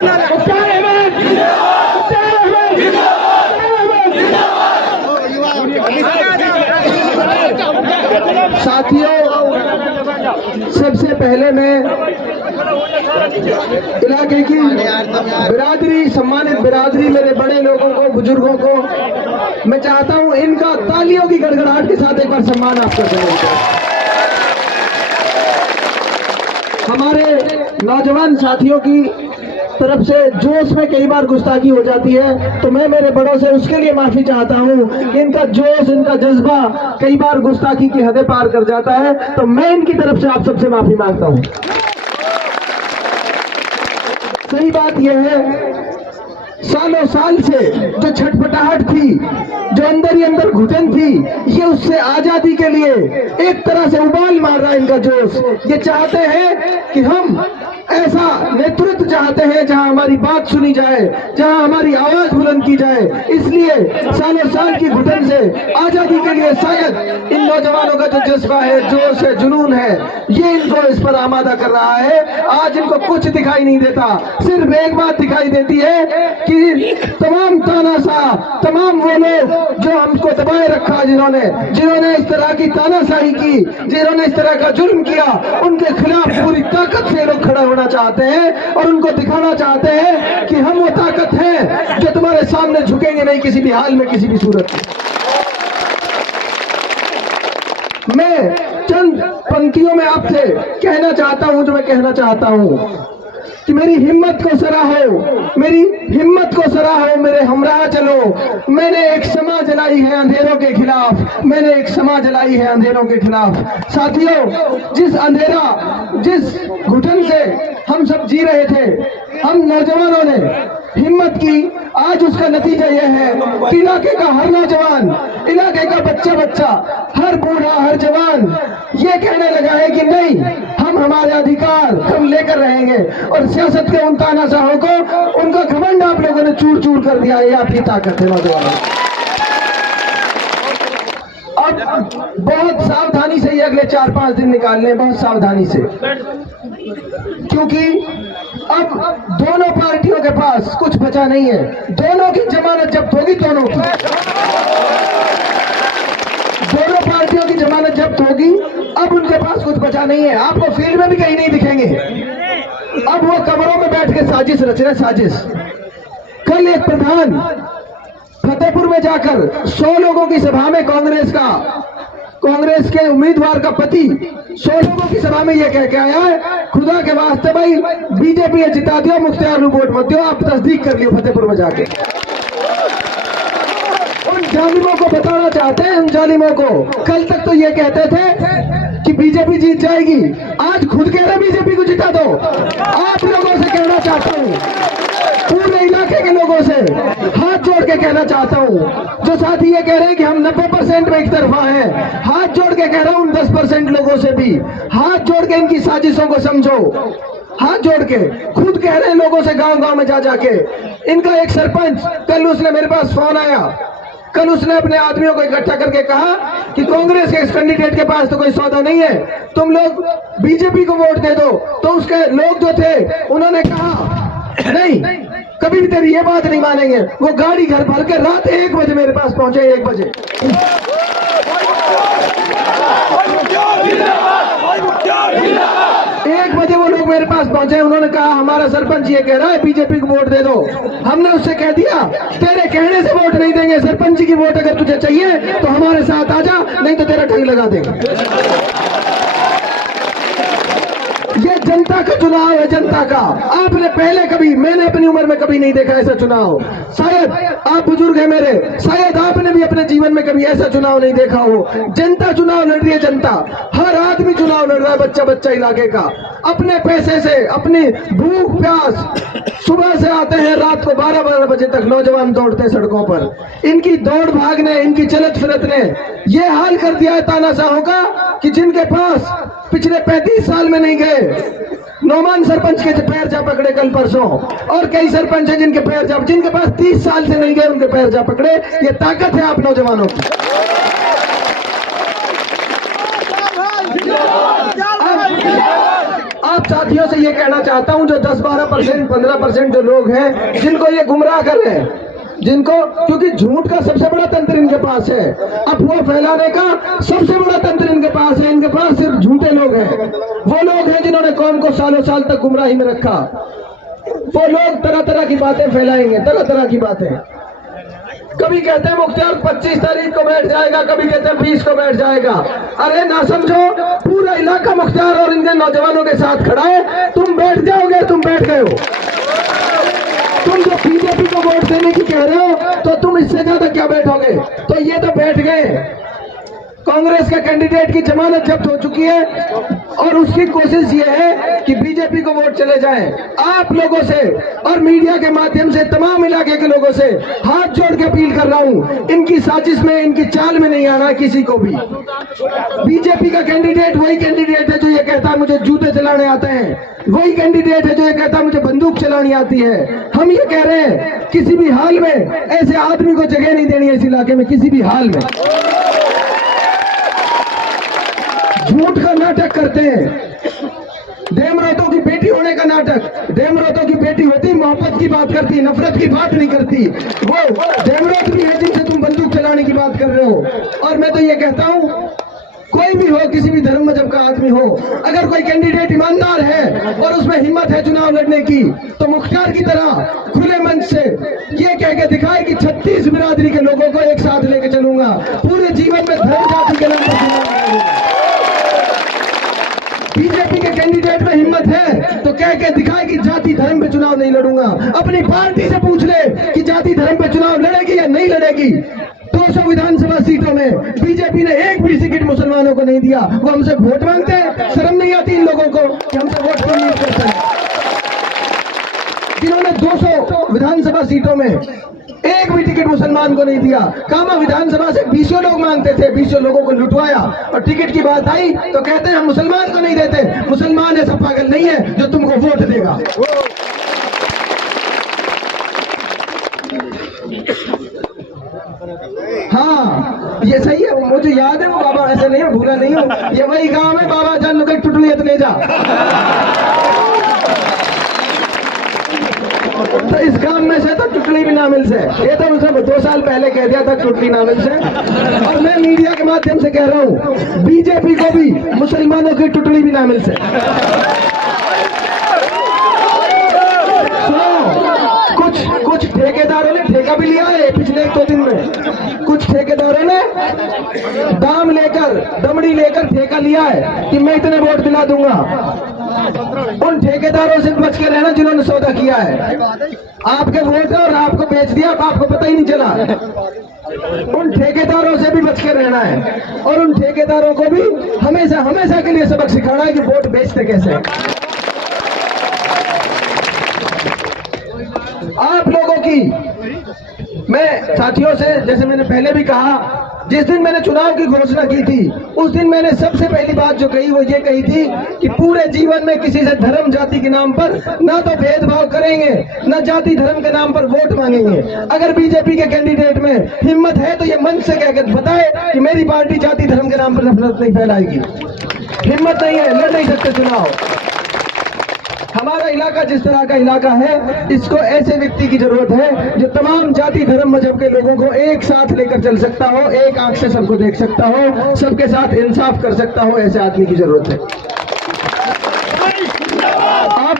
साथियों, सबसे पहले मैं इलाके की बिरादरी, सम्मानित बिरादरी, मेरे बड़े लोगों को, बुजुर्गों को मैं चाहता हूं इनका तालियों की गड़गड़ाहट के साथ एक बार सम्मान आप कर दें। हमारे नौजवान साथियों की तरफ से जोश में कई बार गुस्ताखी हो जाती है, तो मैं मेरे बड़ों से उसके लिए माफी चाहता हूं कि इनका जोश, इनका जज्बा कई बार गुस्ताखी की हदें पार कर जाता है, तो मैं इनकी तरफ से आप सबसे माफी मांगता हूं। सही बात यह है, सालों साल से जो छटपटाहट थी, जो अंदर ही अंदर घुटन थी, ये उससे आजादी के लिए एक तरह से उबाल मार रहा है इनका जोश। ये चाहते हैं कि हम ऐसा नेतृत्व चाहते हैं जहां हमारी बात सुनी जाए, जहां हमारी आवाज बुलंद की जाए। इसलिए सालों साल की घुटन से आजादी के लिए शायद इन नौजवानों का जो जज्बा है, जोश है, जुनून है, ये इनको इस पर आमादा कर रहा है। आज इनको कुछ दिखाई नहीं देता, सिर्फ एक बात दिखाई देती है कि तमाम तानाशाह, तमाम वो लोग जो हमको दबाए रखा, जिन्होंने इस तरह की तानाशाही की, जिन्होंने इस तरह का जुल्म किया, उनके खिलाफ पूरी ताकत से लोग खड़ा होना चाहते हैं और उनको दिखाना चाहते हैं कि हम वो ताकत है जो तुम्हारे सामने झुकेंगे नहीं किसी भी हाल में, किसी भी सूरत में। मैं चंद पंक्तियों में आपसे कहना चाहता हूं जो मैं कहना चाहता हूं कि मेरी हिम्मत को सराहो, मेरी हिम्मत को सराहो, मेरे हमराह चलो। मैंने एक समाज जलाई है अंधेरों के खिलाफ, मैंने एक समाज जलाई है अंधेरों के खिलाफ। साथियों, जिस अंधेरा, जिस घुटन से हम सब जी रहे थे, हम नौजवानों ने हिम्मत की, आज उसका नतीजा यह है कि इलाके का हर नौजवान, इलाके का बच्चा, हर बूढ़ा, हर जवान ये कहने लगा है कि नहीं, हम हमारे अधिकार हम लेकर रहेंगे। और सियासत के उन तानाशाहों को, उनका घमंड आप लोगों ने चूर चूर कर दिया है। आपकी ताकत है नौजवानों। अब बहुत सावधानी से ये अगले 4-5 दिन निकालने, बहुत सावधानी से, क्योंकि अब दोनों पार्टियों के पास कुछ बचा नहीं है। दोनों की जमानत जब्त होगी, दोनों पार्टियों की जमानत जब्त होगी। अब उनके पास कुछ बचा नहीं है, आपको फील्ड में भी कहीं नहीं दिखेंगे। अब वो कमरों में बैठ के साजिश रच रहे, साजिश। कल एक प्रधान फतेहपुर में जाकर 100 लोगों की सभा में कांग्रेस के उम्मीदवार का पति 100 लोगों की सभा में यह कह के आया है, खुदा के वास्ते भाई बीजेपी ने जिता दिया, मुख्तियार को वोट मत दो, आप तस्दीक कर लियो फतेहपुर में जाके। उन जालिमों को बताना चाहते हैं, उन जालिमों को, कल तक तो ये कहते थे कि बीजेपी जीत जाएगी, आज खुद कह रहे बीजेपी को जिता दो। आप लोगों से कहना चाहता हूँ, पूरे इलाके के लोगों से हाथ जोड़ के कहना चाहता हूं, जो साथी ये कह रहे हैं कि हम 90% में एक तरफा हैं, हाथ जोड़ के कह रहा हूं उन 10% लोगों से भी हाथ जोड़ के इनकी साजिशों को समझो। हाथ जोड़ के खुद कह रहे हैं लोगों से, गांव-गांव में जा जाके। इनका एक सरपंच, कल उसने मेरे पास फोन आया, कल उसने अपने आदमियों को इकट्ठा करके कहा कि कांग्रेस के इस कैंडिडेट के पास तो कोई सौदा नहीं है, तुम लोग बीजेपी को वोट दे दो। तो उसके लोग जो थे उन्होंने कहा नहीं, कभी भी तेरी ये बात नहीं मानेंगे। वो गाड़ी घर भर के रात 1 बजे मेरे पास पहुंचे, 1 बजे। 1 बजे वो लोग मेरे पास पहुंचे, उन्होंने कहा हमारा सरपंच ये कह रहा है बीजेपी को वोट दे दो। हमने उससे कह दिया तेरे कहने से वोट नहीं देंगे, सरपंच की वोट अगर तुझे चाहिए तो हमारे साथ आ जा, नहीं तो तेरा ठग लगा देंगे। ये जनता का चुनाव है, जनता का। आपने पहले कभी, मैंने अपनी उम्र में कभी नहीं देखा ऐसा चुनाव। शायद आप बुजुर्ग हैं मेरे, शायद आपने भी अपने जीवन में कभी ऐसा चुनाव नहीं देखा हो। जनता चुनाव लड़ रही है, जनता, हर आदमी चुनाव लड़ रहा है, बच्चा इलाके का। अपने पैसे से, अपनी भूख प्यास, सुबह से आते हैं, रात को 12-12 बजे तक नौजवान दौड़ते हैं सड़कों पर। इनकी दौड़ भाग ने, इनकी चलत फिरत ने ये हाल कर दिया है तानाशाहों का कि जिनके पास पिछले 35 साल में नहीं गए, नौमान सरपंच के पैर जा पकड़े कल परसों, और कई सरपंच हैं जिनके पैर जा, जिनके पास 30 साल से नहीं गए उनके पैर जा पकड़े। ये ताकत है आप नौजवानों की। आप साथियों से ये कहना चाहता हूं, जो 10-12%, 15% जो लोग हैं जिनको ये गुमराह कर रहे हैं, जिनको, क्योंकि झूठ का सबसे बड़ा तंत्र इनके पास है, अफवाह फैलाने का सबसे बड़ा तंत्र इनके पास है। इनके पास सिर्फ झूठे लोग हैं। वो लोग हैं जिन्होंने कौम को सालों साल तक गुमराही में रखा। वो लोग तरह तरह की बातें फैलाएंगे, तरह तरह की बातें। कभी कहते हैं मुख्तार 25 तारीख को बैठ जाएगा, कभी कहते हैं 20 को बैठ जाएगा। अरे ना समझो, पूरा इलाका मुख्तार और इनके नौजवानों के साथ खड़ा है। तुम बैठ जाओगे, तुम बैठ गए हो। तुम जो बीजेपी को वोट देने की कह रहे हो, तो तुम इससे ज्यादा क्या बैठोगे? तो ये तो बैठ गए। कांग्रेस के कैंडिडेट की जमानत जब्त हो चुकी है और उसकी कोशिश ये है कि बीजेपी को वोट चले जाए। आप लोगों से और मीडिया के माध्यम से तमाम इलाके के लोगों से हाथ जोड़ के अपील कर रहा हूं, इनकी साजिश में, इनकी चाल में नहीं आना किसी को भी। बीजेपी का कैंडिडेट वही कैंडिडेट है जो ये कहता है मुझे जूते चलाने आते हैं, वही कैंडिडेट है जो ये कहता है मुझे बंदूक चलानी आती है। हम ये कह रहे हैं किसी भी हाल में ऐसे आदमी को जगह नहीं देनी है इस इलाके में, किसी भी हाल में। झूठ का नाटक करते हैं, देमरातों की बेटी होने का नाटक। देमरातों की बेटी होती, मोहब्बत की बात करती, नफरत की बात नहीं करती। वो देमरात भी है जिनसे तुम बंदूक चलाने की बात कर रहे हो। और मैं तो ये कहता हूं, कोई भी हो, किसी भी धर्म मजहब का आदमी हो, अगर कोई कैंडिडेट ईमानदार है और उसमें हिम्मत है चुनाव लड़ने की, तो मुख्तार की तरह खुले मंच से ये कह के दिखाए कि 36 बिरादरी के लोगों को एक साथ लेके चलूंगा, पूरे जीवन में धर्म जाति के नाम पर चुनाव लड़ूंगा। बीजेपी के कैंडिडेट में हिम्मत है तो कह के दिखाए कि जाति धर्म पे चुनाव नहीं लड़ूंगा। अपनी पार्टी से पूछ ले कि जाति धर्म पे चुनाव लड़ेगी या नहीं लड़ेगी। 200 विधानसभा सीटों में बीजेपी ने एक भी टिकट मुसलमानों को नहीं दिया। वो हमसे वोट मांगते हैं, शर्म नहीं आती इन लोगों को कि हमसे वोट क्यों नहीं करते हैं? जिन्होंने 200 विधानसभा सीटों में एक भी टिकट मुसलमान को नहीं दिया। कामा विधानसभा से 20 लोग मांगते थे, 20 लोगों को लुटवाया और टिकट की बात आई तो कहते हैं हम मुसलमान को नहीं देते। मुसलमान ऐसा पागल नहीं है जो तुमको वोट देगा। हाँ, ये सही है, मुझे याद है वो बाबा, ऐसे नहीं है, भूला नहीं हूँ। ये वही गांव है, बाबा जान लोग टुटली ले जा। तो इस काम में से तो टुटली भी ना मिल से, ये तो मुझे 2 साल पहले कह दिया था टुटली ना मिल से। और मैं मीडिया के माध्यम से कह रहा हूँ, बीजेपी को भी मुसलमानों की टुटली भी ना मिल से। कुछ ठेकेदारों ने ठेका भी लिया है पिछले 1-2 दिन में। कुछ ठेकेदारों ने दाम लेकर, दमड़ी लेकर ठेका लिया है कि मैं इतने वोट दिला दूंगा। उन ठेकेदारों से बच के रहना जिन्होंने सौदा किया है। आपके वोट और आपको बेच दिया, आपको पता ही नहीं चला। उन ठेकेदारों से भी बच के रहना है और उन ठेकेदारों को भी हमेशा हमेशा के लिए सबक सिखाना है कि वोट बेचते कैसे। आप लोगों की मैं साथियों से, जैसे मैंने पहले भी कहा, जिस दिन मैंने चुनाव की घोषणा की थी उस दिन मैंने सबसे पहली बात जो कही वो ये कही थी कि पूरे जीवन में किसी से धर्म जाति के नाम पर ना तो भेदभाव करेंगे, ना जाति धर्म के नाम पर वोट मांगेंगे। अगर बीजेपी के कैंडिडेट में हिम्मत है तो ये मंच से कहकर बताए कि मेरी पार्टी जाति धर्म के नाम पर नफरत नहीं फैलाएगी। हिम्मत नहीं है, लड़ नहीं सकते चुनाव। हमारा इलाका जिस तरह का इलाका है, इसको ऐसे व्यक्ति की जरूरत है जो तमाम जाति धर्म मजहब के लोगों को एक साथ लेकर चल सकता हो, एक आंख से सबको देख सकता हो, सबके साथ इंसाफ कर सकता हो। ऐसे आदमी की जरूरत है। अब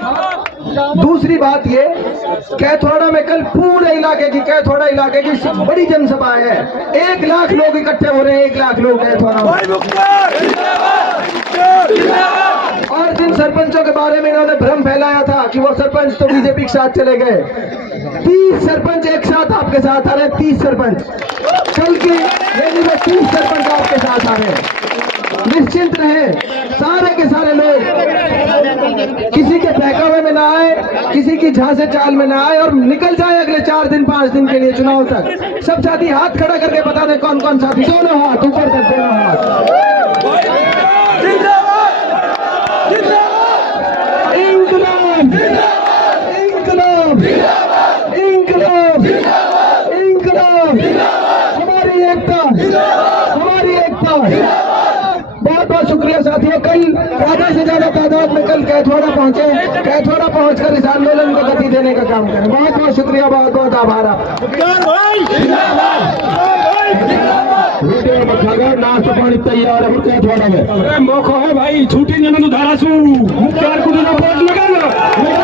दूसरी बात ये, कैथोड़ा में कल पूरे इलाके की, कैथोड़ा इलाके की बड़ी जनसभा है। 1 लाख लोग इकट्ठे हो रहे हैं, 1 लाख लोग कैथोड़ा में। और जिन सरपंचों के बारे में इन्होंने भ्रम फैलाया था कि वो सरपंच तो बीजेपी के साथ चले गए, 30 सरपंच एक साथ आपके साथ आ रहे हैं। 30 सरपंच कल की रैली में 30 सरपंच आपके साथ आ रहे हैं। निश्चिंत रहे, सारे के सारे लोग किसी के बहकावे में ना आए, किसी की झांसे चाल में ना आए और निकल जाए अगले 4 दिन 5 दिन के लिए चुनाव तक। सब साथी हाथ खड़ा करके बता दें कौन कौन साथी, दोनों हाथ ऊपर कर, दोनों हाथ। इंकलाब, इंकलाब, इंकलाब, इंकलाब, हमारी एकता, हमारी एकता। बहुत बहुत शुक्रिया। शुक्रिया साथियों। कल आधे से ज्यादा तादाद में कल कैथोड़ा पहुंचे, कैथोड़ा पहुंचकर इस आंदोलन को गति देने का काम करें। बहुत बहुत शुक्रिया, बहुत बहुत आभार नाश्ता पानी तैयार है कैथोड़ा में। मौका है भाई, छूटी जन धारासू 4 को बोर्ड लगा